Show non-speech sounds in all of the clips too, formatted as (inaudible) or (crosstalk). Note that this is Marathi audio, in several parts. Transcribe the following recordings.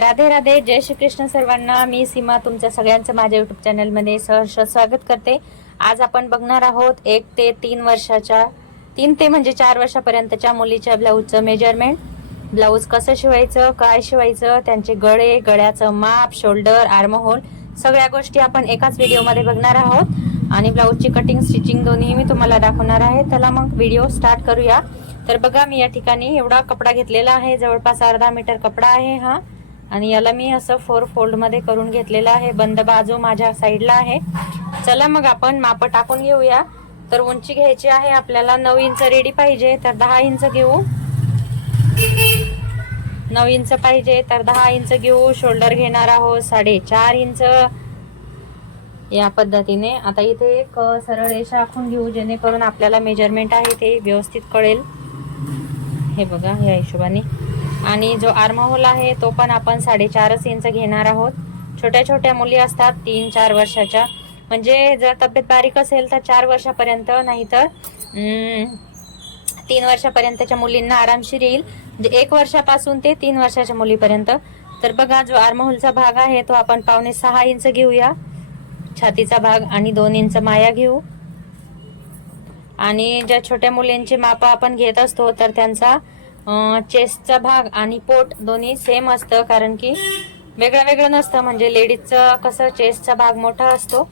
राधे राधे जय श्री कृष्ण सर्वांना. मी सीमा तुमच्या सगळ्यांचं माझ्या युट्यूब चॅनलमध्ये सहर्ष स्वागत करते. आज आपण बघणार आहोत एक ते तीन वर्षाच्या तीन ते म्हणजे चार वर्षापर्यंतच्या मुलीच्या ब्लाऊजचं मेजरमेंट ब्लाऊज कसं शिवायचं काय शिवायचं त्यांचे गळे गळ्याचं माप शोल्डर आर्महोल सगळ्या गोष्टी आपण एकाच व्हिडिओमध्ये बघणार आहोत. आणि ब्लाऊजची कटिंग स्टिचिंग दोन्ही मी तुम्हाला दाखवणार आहे. त्याला मग व्हिडिओ स्टार्ट करूया. तर बघा मी या ठिकाणी एवढा कपडा घेतलेला आहे. जवळपास अर्धा मीटर कपडा आहे हा. आणि याला मी असं फोर फोल्डमध्ये करून घेतलेलं आहे. बंद बाजू माझ्या साईडला आहे. चला मग आपण माप टाकून घेऊया. तर उंची घ्यायची आहे आपल्याला नऊ इंच रेडी पाहिजे तर दहा इंच घेऊ. नऊ इंच पाहिजे तर दहा इंच घेऊ. शोल्डर घेणार आहोत साडेचार इंच. या पद्धतीने. आता इथे एक सरळ रेषा आखून घेऊ जेणेकरून आपल्याला मेजरमेंट आहे ते व्यवस्थित कळेल. हे बघा या हिशोबाने. आणि जो आर्महोल आहे तो पण आपण साडेचारच इंच घेणार आहोत. छोट्या छोट्या मुली असतात तीन चार वर्षाच्या. म्हणजे जर तब्येत बारीक असेल तर चार वर्षापर्यंत नाहीतर तर तीन वर्षापर्यंतच्या मुलींना आरामशीर येईल. म्हणजे एक वर्षापासून ते तीन वर्षाच्या मुलीपर्यंत. तर बघा जो आर्महोलचा भाग आहे तो आपण पावणे सहा इंच घेऊया. छातीचा भाग आणि दोन इंच माया घेऊ. आणि ज्या छोट्या मुलींची माप आपण घेत असतो तर त्यांचा चेस्टचा भाग आणि पोट दोन्ही सेम असतं कारण की वेगळं वेगळं नसतं. म्हणजे लेडीजचं कसं चेस्टचा भाग मोठा असतो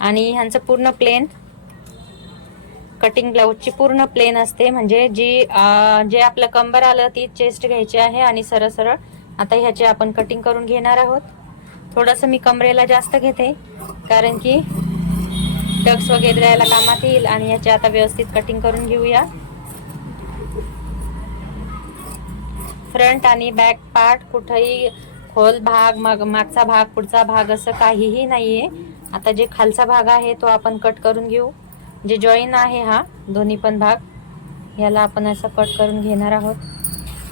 आणि ह्यांचं पूर्ण प्लेन कटिंग ब्लाऊजची पूर्ण प्लेन असते. म्हणजे जी जे आपलं कंबर आलं ती चेस्ट घ्यायची आहे आणि सरळ सरळ आता ह्याची आपण कटिंग करून घेणार आहोत. थोडंसं मी कमरेला जास्त घेते कारण की टक्स वगैरे द्यायला कामात येईल आणि ह्याचे आता व्यवस्थित कटिंग करून घेऊया. फ्रंट आणि बॅक पार्ट कुठंही खोल भाग मग मागचा भाग पुढचा भाग असं काहीही नाही आहे आता जे खालचा भाग आहे तो आपण कट करून घेऊ. जे जॉईन आहे हा दोन्ही पण भाग याला आपण असं कट करून घेणार आहोत.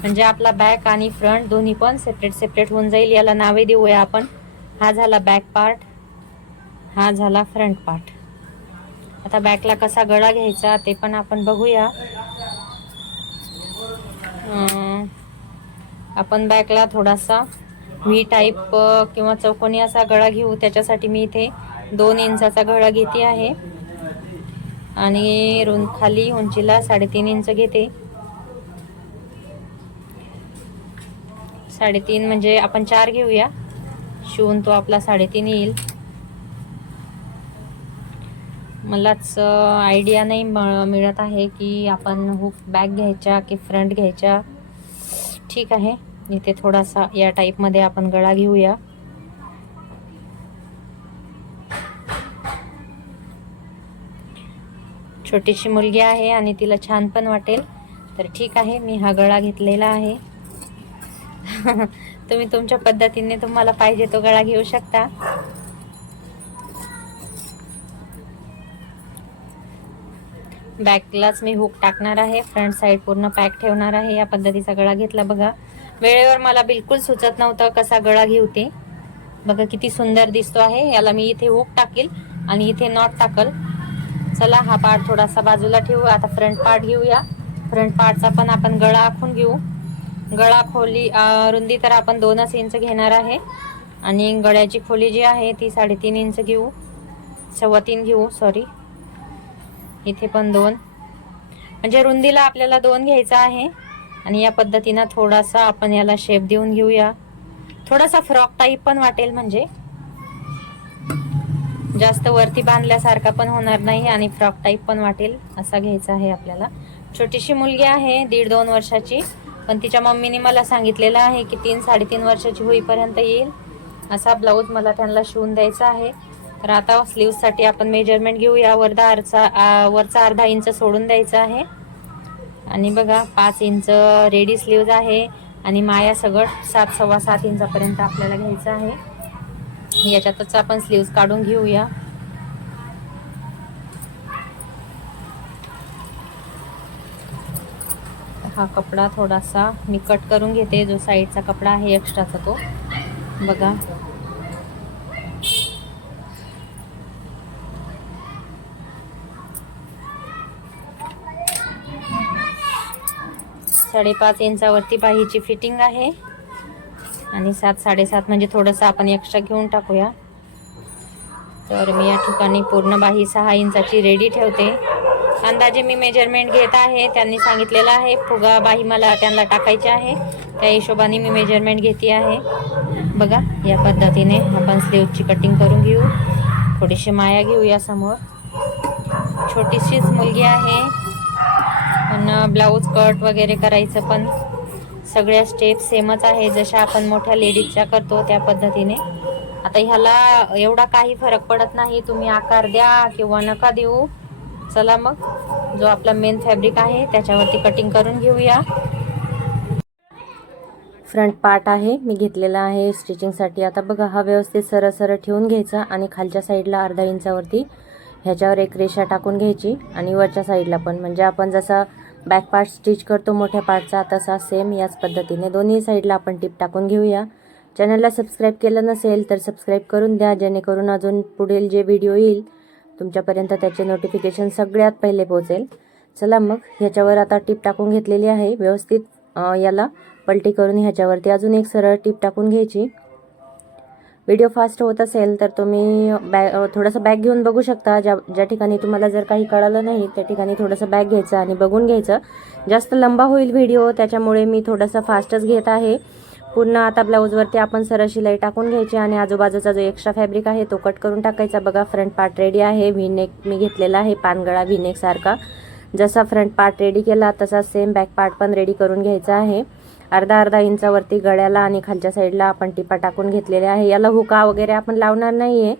म्हणजे आपला बॅक आणि फ्रंट दोन्ही पण सेपरेट सेपरेट होऊन जाईल. याला नावे देऊया आपण. हा झाला बॅक पार्ट हा झाला फ्रंट पार्ट आता बॅकला कसा गळा घ्यायचा ते पण आपण बघूया. आपण बॅकला थोडासा व्ही टाईप किंवा चौकोनी असा गळा घेऊ. त्याच्यासाठी मी इथे दोन इंचाचा गळा घेते आहे. आणि रुं खाली उंचीला साडेतीन इंच घेते. साडेतीन म्हणजे आपण चार घेऊया. शिवून तो आपला साडेतीन येईल. मलाच आयडिया नाही म- मिळत आहे की आपण हुक बॅक घ्यायच्या की फ्रंट घ्यायच्या ठीक आहे. इथे थोडासा या टाईपमध्ये आपण गळा घेऊया. छोटीशी मुलगी आहे आणि तिला छान पण वाटेल. तर ठीक आहे मी हा गळा घेतलेला आहे. (laughs) तुम्ही तुमच्या पद्धतीने तुम्हाला पाहिजे तो गळा घेऊ शकता. बॅकलाच मी हुक टाकणार आहे. फ्रंट साईड पूर्ण पॅक ठेवणार आहे. या पद्धतीचा गळा घेतला बघा. वेळेवर मला बिलकुल सुचत नव्हतं कसा गळा घेऊ ते बघा किती सुंदर दिसतो आहे याला मी इथे हुक टाकील आणि इथे नॉट टाकल. चला हा पार्ट थोडासा बाजूला ठेवू आता फ्रंट पार्ट घेऊया. फ्रंट पार्टचा पण आपण गळा आखून घेऊ. गळा खोली रुंदी तर आपण दोनच इंच घेणार आहे. आणि गळ्याची खोली जी आहे ती साडेतीन इंच घेऊ. सव्वा तीन घेऊ सॉरी इथे पण दोन. म्हणजे रुंदीला आपल्याला दोन घ्यायचा आहे. आणि या पद्धतीनं थोडासा आपण याला शेप देऊन घेऊया. थोडासा फ्रॉक टाईप पण वाटेल म्हणजे. जास्त वरती बांधल्यासारखा पण होणार नाही आणि फ्रॉक टाईप पण वाटेल असा घ्यायचा आहे आपल्याला. छोटीशी मुलगी आहे दीड दोन वर्षाची. पण तिच्या मम्मीने मला सांगितलेलं आहे की तीन साडेतीन वर्षाची होईपर्यंत येईल. असा ब्लाऊज मला त्यांना शिवून द्यायचा आहे. तर आता स्लीवसाठी आपण मेजरमेंट घेऊया. वरदा अर्धा वरचा अर्धा इंच सोडून द्यायचा आहे. आणि बघा पाच इंच रेडी स्लीव्ज आहे आणि माया सगळं सात सव्वा सात इंचापर्यंत आपल्याला घ्यायचं आहे. याच्यातच आपण स्लीव्ज काढून घेऊया. हा कपडा थोडासा मी कट करून घेते जो साईडचा कपडा आहे एक्स्ट्राचा तो. बघा. साडेपाच इंचावरती बाहीची फिटिंग आहे. आणि सात साडेसात म्हणजे थोडंसं आपण एक्स्ट्रा घेऊन टाकूया. तर मी या ठिकाणी पूर्ण बाही सहा इंचाची रेडी ठेवते. अंदाजे मी मेजरमेंट घेत आहे. त्यांनी सांगितलेलं आहे. फुगा बाही मला त्यांना टाकायची आहे. त्या हिशोबाने मी मेजरमेंट घेते आहे. बघा या पद्धतीने आपण स्लीवची कटिंग करून घेऊ. थोडीशी माया घेऊया समोर. छोटीशीच मुलगी आहे. पण ब्लाऊज कट वगैरे करायचं पण सगळ्या स्टेप सेमच आहे. जशा आपण मोठ्या लेडीजच्या करतो त्या पद्धतीने. आता ह्याला एवढा काही फरक पडत नाही. तुम्ही आकार द्या किंवा नका देऊ. चला मग. जो आपला मेन फॅब्रिक आहे त्याच्यावरती कटिंग करून घेऊया. फ्रंट पार्ट आहे. मी घेतलेला आहे स्टिचिंगसाठी आता बघा हा व्यवस्थित सरळ सरळ ठेवून घ्यायचा आणि खालच्या साईडला अर्धा इंचावरती ह्याच्यावर एक रेषा टाकून घ्यायची आणि वरच्या साईडला पण. म्हणजे आपण जसा बॅक पार्ट स्टिच करतो मोठ्या पार्टचा तसा सेम याच पद्धतीने दोन्ही साईडला आपण टिप टाकून घेऊया. चॅनलला सबस्क्राईब केलं नसेल तर सबस्क्राईब करून द्या जेणेकरून अजून पुढील जे व्हिडिओ येईल तुमच्यापर्यंत त्याचे नोटिफिकेशन सगळ्यात पहिले पोहोचेल. चला मग ह्याच्यावर आता टिप टाकून घेतलेली आहे. व्यवस्थित याला पलटी करून ह्याच्यावरती अजून एक सरळ टिप टाकून घ्यायची. व्हिडिओ फास्ट होत असेल तर तुम्ही बॅग थोडंसं बॅग घेऊन बघू शकता. ज्या ज्या ठिकाणी तुम्हाला जर काही कळालं नाही त्या ठिकाणी थोडंसं बॅग घ्यायचं आणि बघून घ्यायचं. जास्त लंबा होईल व्हिडिओ त्याच्यामुळे मी थोडंसं फास्टच घेत आहे. पूर्ण आता ब्लाऊजवरती आपण सरळ शिलाई टाकून घ्यायची आणि आजूबाजूचा जो एक्स्ट्रा फॅब्रिक आहे तो कट करून टाकायचा. बघा फ्रंट पार्ट रेडी आहे. व्हीनेक मी घेतलेला आहे पानगळा व्हीनेकसारखा सारखा. जसा फ्रंट पार्ट रेडी केला तसा सेम बॅक पार्ट पण रेडी करून घ्यायचा आहे. अर्धा अर्धा इंचावरती गळ्याला आणि खालच्या साईडला आपण टिपा टाकून घेतलेल्या आहे. याला हुका वगैरे आपण लावणार नाही आहे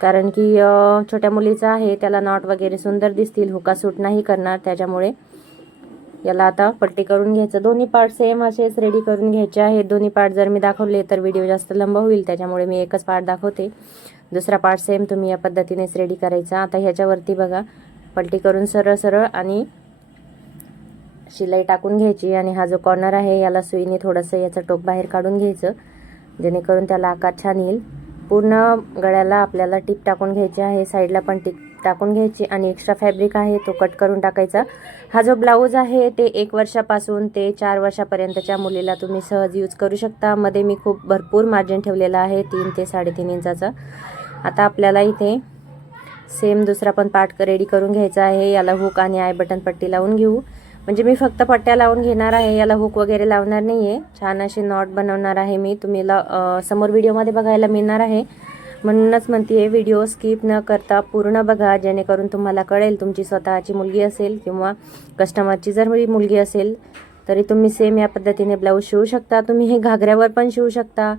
कारण की छोट्या मुलीचा आहे त्याला नॉट वगैरे सुंदर दिसतील. हुका सूट नाही करणार त्याच्यामुळे याला आता पट्टी करून घ्यायचं. दोन्ही पार्ट सेम असेच रेडी करून घ्यायचे आहेत. दोन्ही पार्ट जर मी दाखवले तर व्हिडिओ जास्त लंब होईल त्याच्यामुळे मी एकच पार्ट दाखवते. दुसरा पार्ट सेम तुम्ही या पद्धतीनेच रेडी करायचा. आता ह्याच्यावरती बघा पलटी करून सरळ सरळ आणि शिलाई टाकून घ्यायची आणि हा जो कॉर्नर आहे याला सुईने थोडंसं याचं टोक बाहेर काढून घ्यायचं. जेणेकरून त्याला आकार छान येईल. पूर्ण गळ्याला आपल्याला टिप टाकून घ्यायची आहे साईडला पण टिप टाकून घ्यायची आणि एक्स्ट्रा फॅब्रिक आहे तो कट करून टाकायचा. हा जो ब्लाऊज आहे ते एक वर्षापासून ते चार वर्षापर्यंतच्या मुलीला तुम्ही सहज यूज करू शकता. मध्ये मी खूप भरपूर मार्जिन ठेवलेला आहे तीन ते साडेतीन इंचाचा. आता आपल्याला इथे सेम दुसरा पण पार्ट रेडी करून घ्यायचा आहे. याला हुक आणि आय बटन पट्टी लावून घेऊ. म्हणजे मी फक्त पट्ट्या लावून घेणार आहे याला हुक वगैरे लावणार नाही आहे छान असे नॉट बनवणार आहे मी. तुम्ही ला समोर व्हिडिओमध्ये बघायला मिळणार आहे. म्हणूनच म्हणते व्हिडिओ स्किप न करता पूर्ण बघा जेणेकरून तुम्हाला कळेल तुमची स्वतःची मुलगी असेल किंवा कस्टमरची जर मुलगी असेल तरी तुम्ही सेम या पद्धतीने ब्लाऊज शिवू शकता. तुम्ही हे घागऱ्यावर पण शिवू शकता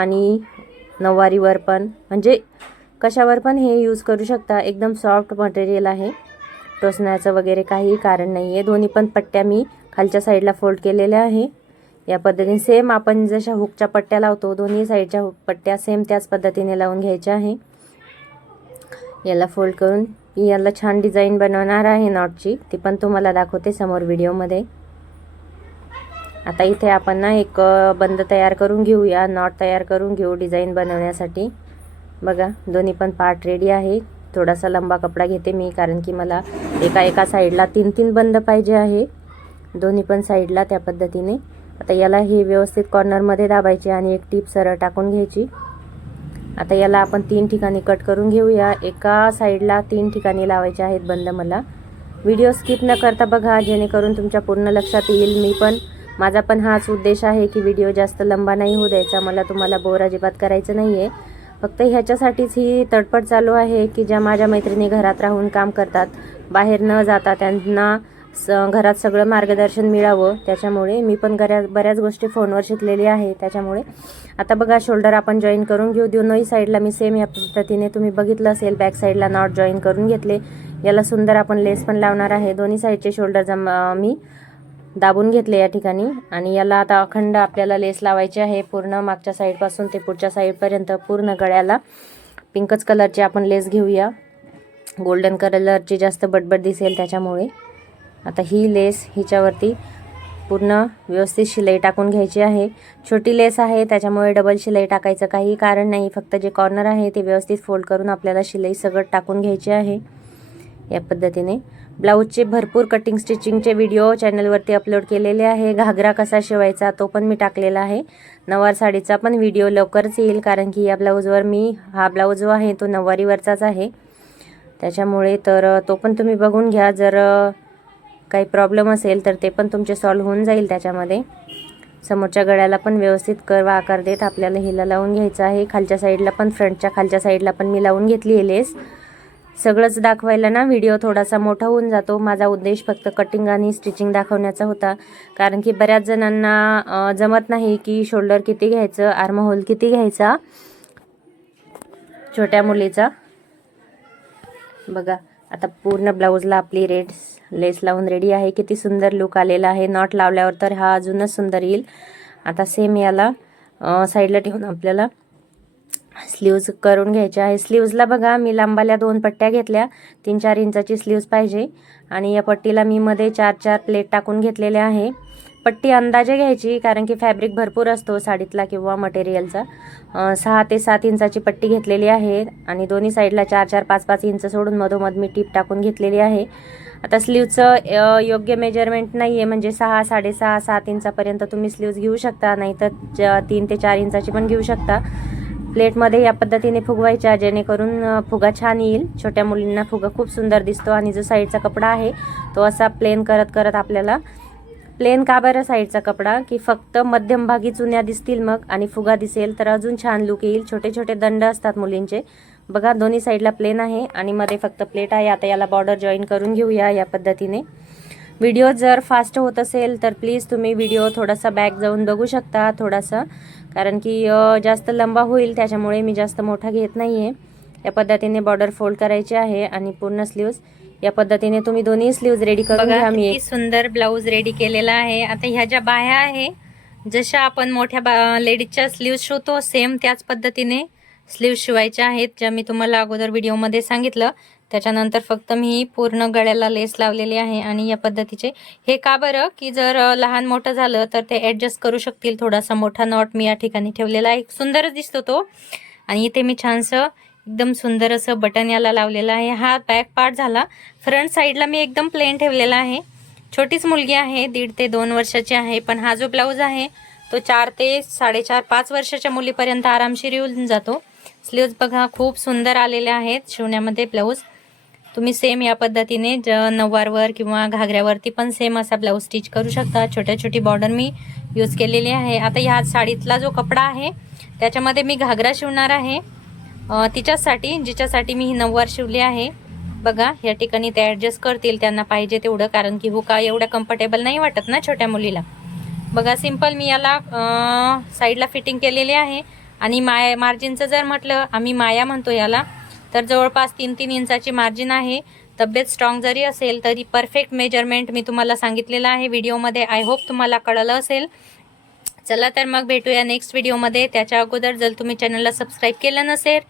आणि नऊवारीवर पण. म्हणजे कशावर पण हे यूज करू शकता. एकदम सॉफ्ट मटेरियल आहे. टोचण्याचं वगैरे काही कारण नाही आहे दोन्ही पण पट्ट्या मी खालच्या साईडला फोल्ड केलेल्या आहे. या पद्धतीने सेम आपण जशा हुकच्या पट्ट्या लावतो दोन्ही साईडच्या हुक पट्ट्या सेम त्याच पद्धतीने लावून घ्यायच्या आहे. याला फोल्ड करून मी याला छान डिझाईन बनवणार आहे नॉटची ती पण तुम्हाला दाखवते समोर व्हिडिओमध्ये आता इथे आपण ना एक बंद तयार करून घेऊया नॉट तयार करून घेऊ डिझाईन बनवण्यासाठी. बघा दोन्ही पण पार्ट रेडी आहे. थोडासा लंबा कपडा घेते मी कारण की मला एका एका साईडला तीन तीन बंद पाहिजे आहे. दोन्ही पण साईडला त्या पद्धतीने. आता याला हे व्यवस्थित कॉर्नरमध्ये दाबायचे आणि एक टीप सरळ टाकून घ्यायची. आता याला आपण तीन ठिकाणी कट करून घेऊया. एका साईडला तीन ठिकाणी लावायचे आहेत बंद मला. व्हिडिओ स्किप न करता बघा जेणेकरून तुमच्या पूर्ण लक्षात येईल. मी पण माझा पण हाच उद्देश आहे की व्हिडिओ जास्त लंबा नाही होऊ द्यायचा. मला तुम्हाला बोर अजिबात करायचं नाही आहे फक्त ह्याच्यासाठीच ही तडपड चालू आहे की ज्या माझ्या मैत्रिणी घरात राहून काम करतात बाहेर न जाता त्यांना स घरात सगळं मार्गदर्शन मिळावं. त्याच्यामुळे मी पण बऱ्याच बऱ्याच गोष्टी फोनवर शिकलेली आहे. त्याच्यामुळे आता बघा शोल्डर आपण जॉईन करून घेऊ. दोनही साईडला मी सेम या पद्धतीने तुम्ही बघितलं असेल बॅक साईडला नॉट जॉईन करून घेतले. याला सुंदर आपण लेस पण लावणार आहे. दोन्ही साईडचे शोल्डर जम मी दाबून घेतले या ठिकाणी. आणि याला आता अखंड आपल्याला लेस लावायची आहे. पूर्ण मागच्या साईडपासून ते पुढच्या साईडपर्यंत पूर्ण गळ्याला पिंकच कलरची आपण लेस घेऊया. गोल्डन कलरची जास्त बटबट दिसेल त्याच्यामुळे. आता ही लेस हिच्यावरती पूर्ण व्यवस्थित शिलाई टाकून घ्यायची आहे. छोटी लेस आहे त्याच्यामुळे डबल शिलाई टाकायचं काही कारण नाही. फक्त जे कॉर्नर आहे ते व्यवस्थित फोल्ड करून आपल्याला शिलाई सगळं टाकून घ्यायची आहे. या पद्धतीने. ब्लाऊजचे भरपूर कटिंग स्टिचिंगचे व्हिडिओ चॅनलवरती अपलोड केलेले आहे. घागरा कसा शिवायचा तो पण मी टाकलेला आहे. नवार साडीचा पण व्हिडिओ लवकरच येईल कारण की या ब्लाऊजवर मी हा ब्लाऊज जो आहे तो नऊवारीवरचाच आहे. त्याच्यामुळे तर तो पण तुम्ही बघून घ्या. जर काही प्रॉब्लेम असेल तर ते पण तुमचे सॉल्व होऊन जाईल त्याच्यामध्ये. समोरच्या गळ्याला पण व्यवस्थित कर्व आकार देत आपल्याला हिला लावून घ्यायचं आहे. खालच्या साईडला पण फ्रंटच्या खालच्या साईडला पण मी लावून घेतली आहे लेस सगळंच दाखवायला ना व्हिडिओ थोडासा मोठा होऊन जातो. माझा उद्देश फक्त कटिंग आणि स्टिचिंग दाखवण्याचा होता. कारण की बऱ्याच जणांना जमत नाही की शोल्डर किती घ्यायचं आर्म होल किती घ्यायचा. छोट्या मुलीचा. बघा आता पूर्ण ब्लाऊजला आपली रेड लेस लावून रेडी आहे. किती सुंदर लुक आलेला आहे. नॉट लावल्यावर तर हा अजूनच सुंदर येईल. आता सेम याला साईडला ठेवून आपल्याला स्लीव्ज करून घ्यायच्या आहे. स्लीव्जला बघा मी लांबाल्या दोन पट्ट्या घेतल्या. तीन चार इंचाची स्लीव्ज पाहिजे. आणि या पट्टीला मी मध्ये चार चार प्लेट टाकून घेतलेल्या आहे. पट्टी अंदाजे घ्यायची कारण की फॅब्रिक भरपूर असतो साडीतला किंवा मटेरियलचा. सहा ते सात इंचाची पट्टी घेतलेली आहे. आणि दोन्ही साईडला चार चार पाच पाच इंच सोडून मधोमध मी टीप टाकून घेतलेली आहे. आता स्लीवचं योग्य मेजरमेंट नाही आहे म्हणजे सहा साडेसहा सात इंचापर्यंत तुम्ही स्लीव्ज घेऊ शकता. नाहीतर तीन ते चार इंचाची पण घेऊ शकता. प्लेटमध्ये या पद्धतीने फुगवायच्या जेणेकरून फुगा छान येईल. छोट्या मुलींना फुगा खूप सुंदर दिसतो आणि जो साईडचा कपडा आहे तो असा प्लेन करत करत आपल्याला प्लेन का बरं साईडचा कपडा? की फक्त मध्यमभागी चुन्या दिसतील मग आणि फुगा दिसेल तर अजून छान लुक येईल. छोटे छोटे दंड असतात मुलींचे. बघा दोन्ही साईडला प्लेन आहे आणि मध्ये फक्त प्लेट आहे. आता याला बॉर्डर जॉईन करून घेऊया या पद्धतीने. व्हिडिओ जर फास्ट होत असेल तर प्लीज तुम्ही व्हिडिओ थोडासा बॅक जाऊन बघू शकता. थोडासा कारण की जास्त लंबा होईल त्याच्यामुळे मी जास्त मोठा घेत नाही आहे या पद्धतीने बॉर्डर फोल्ड करायची आहे आणि पूर्ण स्लीव्ज या पद्धतीने तुम्ही दोन्ही स्लीव्ज रेडी करून घ्या मी. सुंदर ब्लाऊज रेडी केलेला आहे. आता ह्या ज्या बाह्या आहे जशा आपण मोठ्या बा लेडीजच्या स्लीव्ज शिवतो सेम त्याच पद्धतीने स्लीव्ज शिवायच्या आहेत ज्या मी तुम्हाला अगोदर व्हिडिओमध्ये सांगितलं. त्याच्यानंतर फक्त मी पूर्ण गळ्याला लेस लावलेली आहे आणि या पद्धतीचे. हे का बरं? की जर लहान मोठं झालं तर ते ॲडजस्ट करू शकतील. थोडासा मोठा नॉट मी या ठिकाणी ठेवलेला आहे. सुंदरच दिसतो तो. आणि इथे मी छानसं एकदम सुंदर असं बटन याला लावलेलं आहे. हा बॅक पार्ट झाला. फ्रंट साईडला मी एकदम प्लेन ठेवलेला आहे. छोटीच मुलगी आहे. दीड ते दोन वर्षाची आहे. पण हा जो ब्लाऊज आहे तो चार ते साडेचार पाच वर्षाच्या मुलीपर्यंत आरामशीर येऊन जातो. स्लीव्ज बघा खूप सुंदर आलेले आहेत शिवण्यामध्ये ब्लाऊज तुम्ही सेम या पद्धतीने ज नऊवारवर किंवा घागऱ्यावरती पण सेम असा ब्लाऊज स्टिच करू शकता. छोट्या छोटी बॉर्डर मी यूज केलेली आहे. आता ह्या साडीतला जो कपडा आहे त्याच्यामध्ये मी घागरा शिवणार आहे. तिच्याचसाठी तिच्यासाठी जिच्यासाठी मी ही नऊवार शिवली आहे. बघा या ठिकाणी ते ॲडजस्ट करतील त्यांना पाहिजे तेवढं कारण की हुका एवढं कम्फर्टेबल नाही वाटत ना छोट्या मुलीला. बघा सिंपल मी याला साईडला फिटिंग केलेली आहे. आणि माय मार्जिनचं जर म्हटलं आम्ही माया म्हणतो याला तर जवळपास तीन तीन इंचाची मार्जिन आहे. तब्येत स्ट्रॉंग जरी असेल तरी परफेक्ट मेजरमेंट मी तुम्हाला सांगितलेलं आहे. व्हिडिओमध्ये आय होप तुम्हाला कळलं असेल. चला तर मग भेटूया नेक्स्ट व्हिडिओमध्ये त्याच्या अगोदर जर तुम्ही चॅनलला सबस्क्राईब केलं नसेल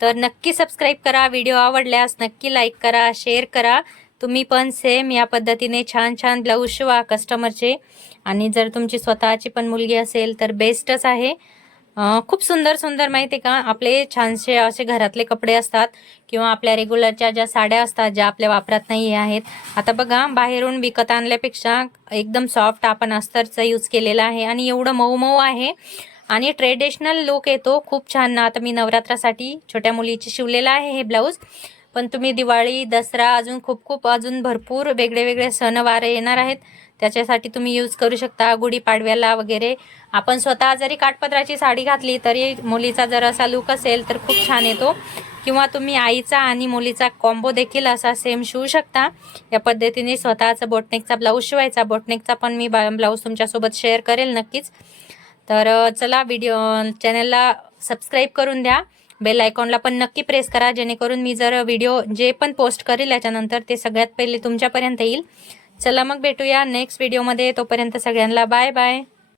तर नक्की सबस्क्राईब करा. व्हिडिओ आवडल्यास नक्की लाईक करा शेअर करा. तुम्ही पण सेम या पद्धतीने छान छान ब्लाऊज शिवा कस्टमरचे आणि जर तुमची स्वतःची पण मुलगी असेल तर बेस्टच आहे. खूप सुंदर सुंदर माहिती आहे का? आपले छानसे असे घरातले कपडे असतात किंवा आपल्या रेग्युलरच्या ज्या साड्या असतात ज्या आपल्या वापरात नाही आहेत. आता बघा बाहेरून विकत आणल्यापेक्षा एकदम सॉफ्ट आपण अस्तरचा यूज केलेला आहे आणि एवढं मऊ मऊ आहे. आणि ट्रेडिशनल लुक येतो. खूप छान ना आता मी नवरात्रासाठी छोट्या मुलीची शिवलेलं आहे हे ब्लाऊज पण तुम्ही दिवाळी दसरा अजून खूप खूप अजून भरपूर वेगळे वेगळे सणवार येणार आहेत. त्याच्यासाठी तुम्ही यूज करू शकता गुढीपाडव्याला वगैरे. आपण स्वतः जरी काठपदराची साडी घातली तरी मुलीचा जर असा लुक असेल तर खूप छान येतो. किंवा तुम्ही आईचा आणि मुलीचा कॉम्बो देखील असा सेम शिवू शकता. या पद्धतीने स्वतःचा बोटनेकचा ब्लाऊज शिवायचा. बोटनेकचा पण मी ब्लाऊज तुमच्यासोबत शेअर करेल नक्कीच. तर चला व्हिडिओ चॅनलला सबस्क्राईब करून द्या. बेल आयकॉनला पण नक्की प्रेस करा जेणेकरून मी जर व्हिडिओ जे पण पोस्ट करेल याच्यानंतर ते सगळ्यात पहिले तुमच्यापर्यंत येईल. चला मग भेटूया नेक्स्ट व्हिडिओमध्ये तोपर्यंत सगळ्यांना बाय बाय